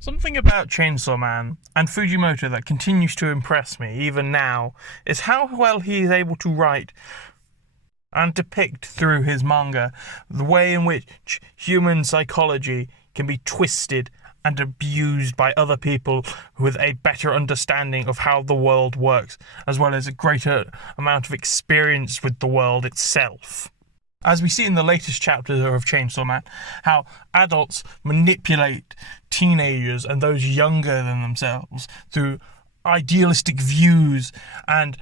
Something about Chainsaw Man and Fujimoto that continues to impress me, even now, is how well he is able to write and depict through his manga the way in which human psychology can be twisted and abused by other people with a better understanding of how the world works, as well as a greater amount of experience with the world itself. As we see in the latest chapter of Chainsaw Man, how adults manipulate teenagers and those younger than themselves through idealistic views and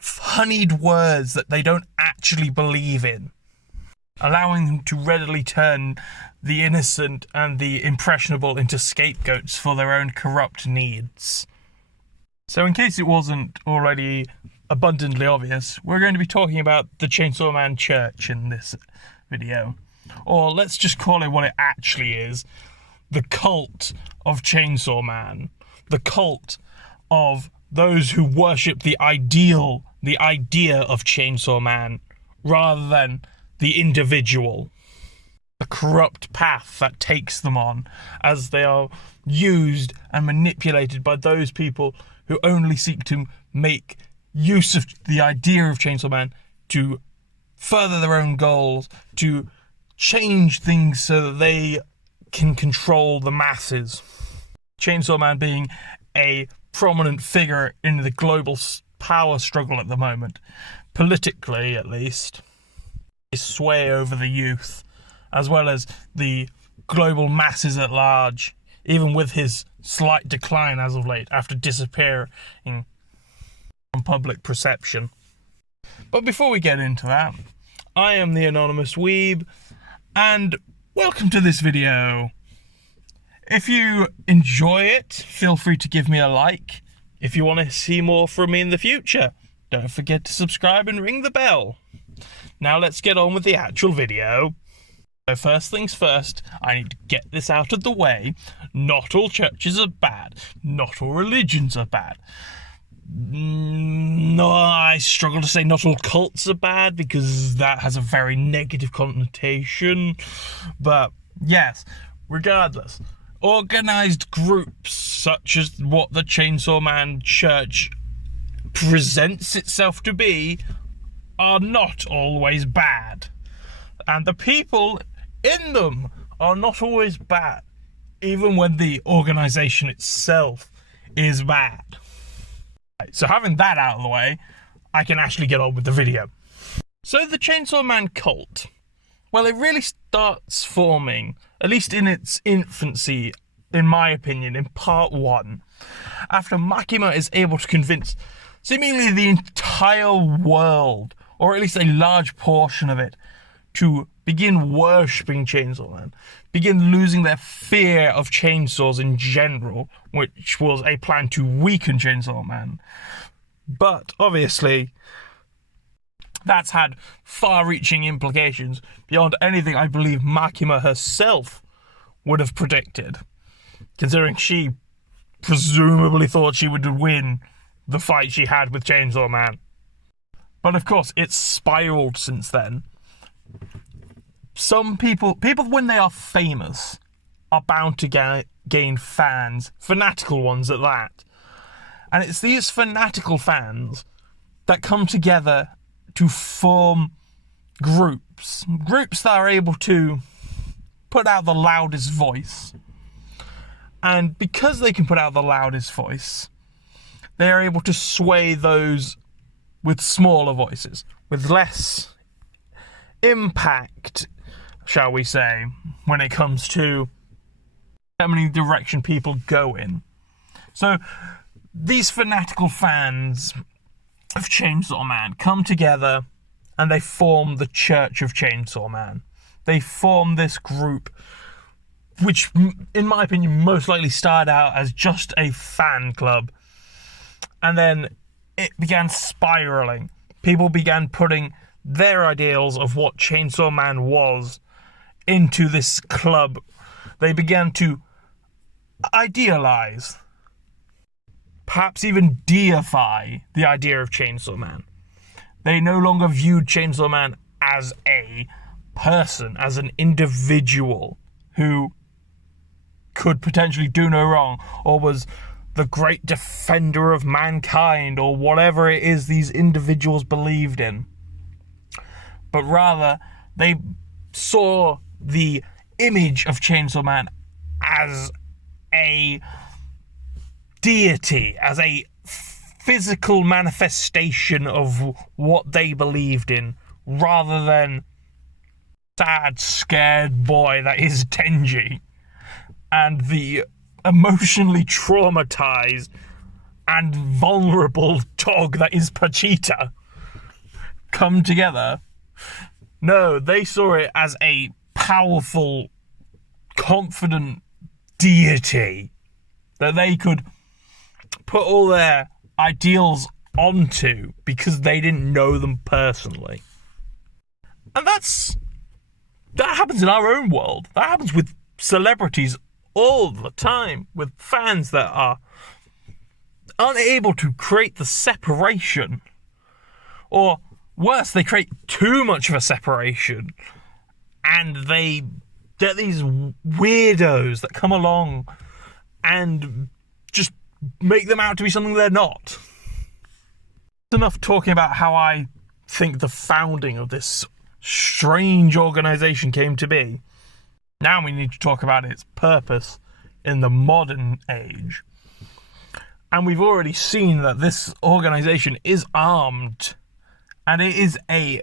honeyed words that they don't actually believe in, allowing them to readily turn the innocent and the impressionable into scapegoats for their own corrupt needs. So in case it wasn't already abundantly obvious, we're going to be talking about the Chainsaw Man Church in this video. Or let's just call it what it actually is. The cult of Chainsaw Man. The cult of those who worship the idea of Chainsaw Man, rather than the individual. The corrupt path that takes them on, as they are used and manipulated by those people who only seek to make use of the idea of Chainsaw Man to further their own goals, to change things so that they can control the masses. Chainsaw Man being a prominent figure in the global power struggle at the moment, politically at least, his sway over the youth, as well as the global masses at large, even with his slight decline as of late after disappearing from public perception. But before we get into that, I am the Anonymous Weeb, and welcome to this video. If you enjoy it, feel free to give me a like. If you want to see more from me in the future, don't forget to subscribe and ring the bell. Now let's get on with the actual video. So first things first, I need to get this out of the way. Not all churches are bad. Not all religions are bad. No, I struggle to say not all cults are bad because that has a very negative connotation. But yes, regardless, organised groups such as what the Chainsaw Man Church presents itself to be are not always bad. And the people in them are not always bad, even when the organisation itself is bad. So having that out of the way, I can actually get on with the video. So the Chainsaw Man cult, well, it really starts forming, at least in its infancy, in my opinion, in part 1, after Makima is able to convince seemingly the entire world, or at least a large portion of it, to begin worshipping Chainsaw Man, begin losing their fear of chainsaws in general, which was a plan to weaken Chainsaw Man. But obviously, that's had far-reaching implications beyond anything I believe Makima herself would have predicted, considering she presumably thought she would win the fight she had with Chainsaw Man. But of course, it's spiraled since then. Some people when they are famous, are bound to gain fans, fanatical ones at that. And it's these fanatical fans that come together to form groups that are able to put out the loudest voice. And because they can put out the loudest voice, they are able to sway those with smaller voices, with less impact, shall we say, when it comes to how many direction people go in. So these fanatical fans of Chainsaw Man come together and they form the Church of Chainsaw Man. They form this group, which, in my opinion, most likely started out as just a fan club. And then it began spiraling. People began putting their ideals of what Chainsaw Man was into this club. They began to idealize, perhaps even deify, the idea of Chainsaw Man. They no longer viewed Chainsaw Man as a person, as an individual who could potentially do no wrong, or was the great defender of mankind, or whatever it is these individuals believed in. But rather, they saw the image of Chainsaw Man as a deity, as a physical manifestation of what they believed in, rather than sad, scared boy that is Denji, and the emotionally traumatized and vulnerable dog that is Pachita come together. No, they saw it as a powerful, confident deity that they could put all their ideals onto because they didn't know them personally. And that happens in our own world. That happens with celebrities all the time, with fans that are unable to create the separation, or worse, they create too much of a separation, and they get these weirdos that come along and just make them out to be something they're not. It's enough talking about how I think the founding of this strange organization came to be. Now we need to talk about its purpose in the modern age. And we've already seen that this organization is armed, and it is a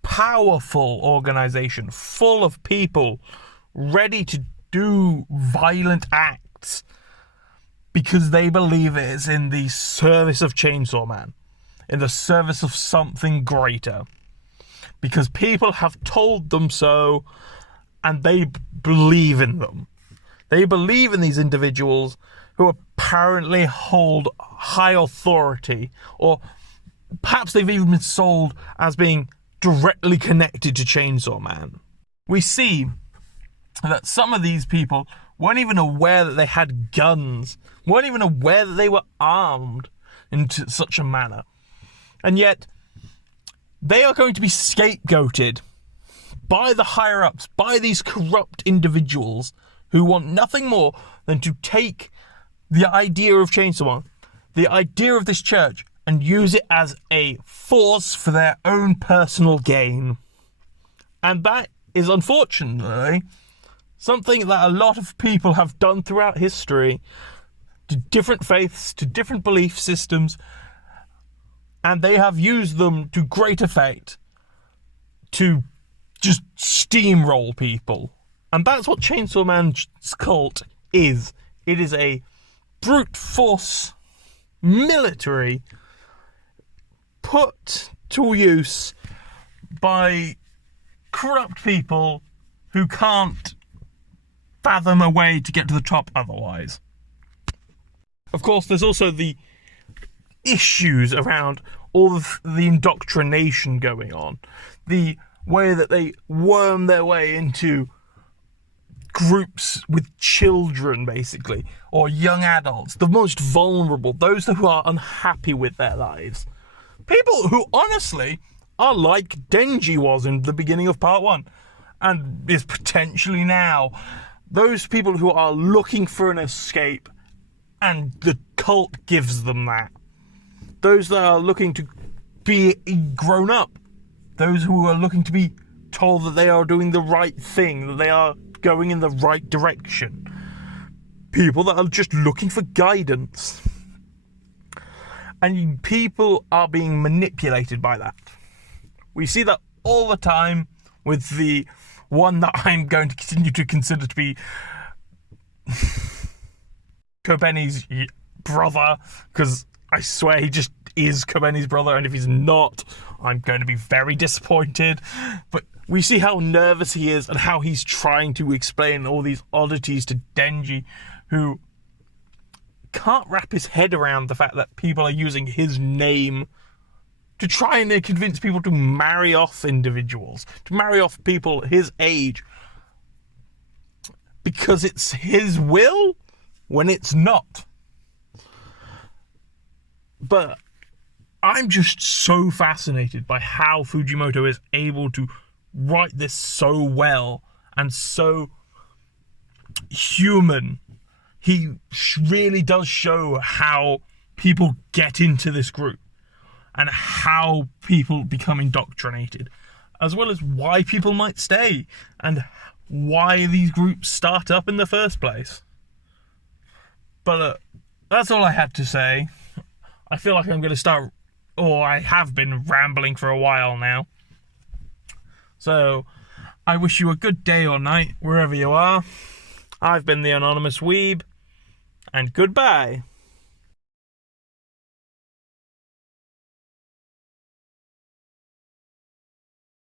powerful organization full of people ready to do violent acts because they believe it is in the service of Chainsaw Man, in the service of something greater. Because people have told them so, and they believe in them. They believe in these individuals who apparently hold high authority, or perhaps they've even been sold as being directly connected to Chainsaw Man. We see that some of these people weren't even aware that they had guns, weren't even aware that they were armed in such a manner. And yet, they are going to be scapegoated by the higher-ups, by these corrupt individuals who want nothing more than to take the idea of Chainsaw Man, the idea of this church, and use it as a force for their own personal gain. And that is, unfortunately, something that a lot of people have done throughout history, to different faiths, to different belief systems, and they have used them to great effect to just steamroll people. And that's what Chainsaw Man's cult is. It is a brute force military put to use by corrupt people who can't fathom a way to get to the top otherwise. Of course, there's also the issues around all of the indoctrination going on, the way that they worm their way into groups with children, basically, or young adults, the most vulnerable, those who are unhappy with their lives. People who, honestly, are like Denji was in the beginning of part 1, and is potentially now. Those people who are looking for an escape, and the cult gives them that. Those that are looking to be grown up. Those who are looking to be told that they are doing the right thing, that they are going in the right direction. People that are just looking for guidance. And people are being manipulated by that. We see that all the time with the one that I'm going to continue to consider to be Kobeni's brother, because I swear he just is Kobeni's brother, and if he's not, I'm going to be very disappointed. But we see how nervous he is and how he's trying to explain all these oddities to Denji, who can't wrap his head around the fact that people are using his name to try and convince people to marry off individuals, to marry off people his age, because it's his will when it's not. But I'm just so fascinated by how Fujimoto is able to write this so well and so human. He really does show how people get into this group and how people become indoctrinated, as well as why people might stay and why these groups start up in the first place. But that's all I had to say. I feel like I'm going to start, or I have been rambling for a while now. So, I wish you a good day or night, wherever you are. I've been the Anonymous Weeb, and goodbye.